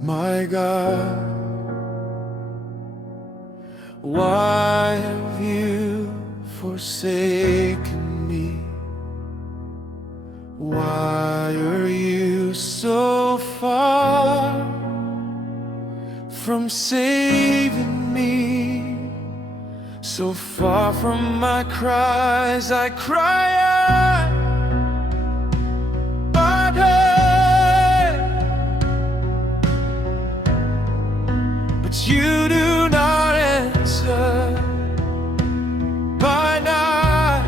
my God, why have you forsaken me? Why are you so far from saving me? So far from my cries, I cry out, but hey, but you do not answer by night,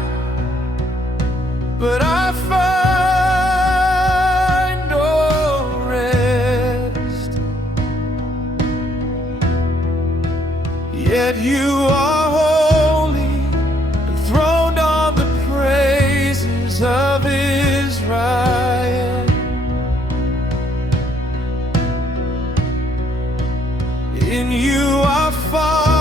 but I find no rest. Yet you are holy, enthroned on the praises of Israel. In you I find